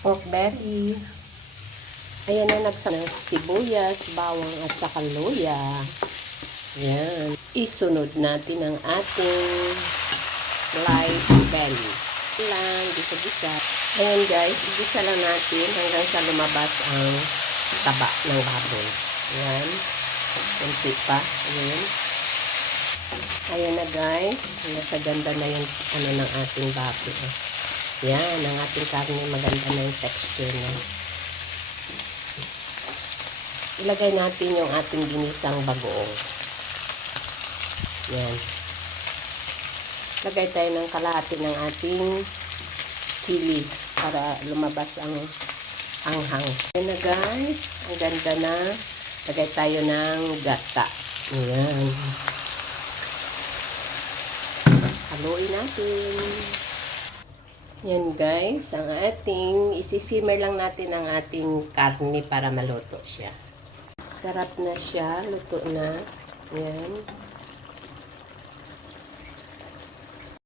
pork belly. Ayan na nagsama sibuyas, bawang at saka luya. Ayan. Isunod natin ang ating light belly. Lang, gisa-gisa. Ayan guys, igisa lang natin hanggang sa lumabas ang taba ng baboy. Ayan. Kunti pa. Ayan. Ayan na guys. Nasa ganda na yung ng ating baboy. Ayan, ang ating karne maganda na yung texture niya. Ilagay natin yung ating ginisang bagoong. Ayan. Lagay tayo ng kalahati ng ating chili para lumabas ang anghang. Ayan na guys, ang ganda na. Lagay tayo ng gata. Ayan. Haluin natin. Yan guys, ang ating isisimmer lang natin ang ating karne para maluto siya. Sarap na siya, luto na. Yan.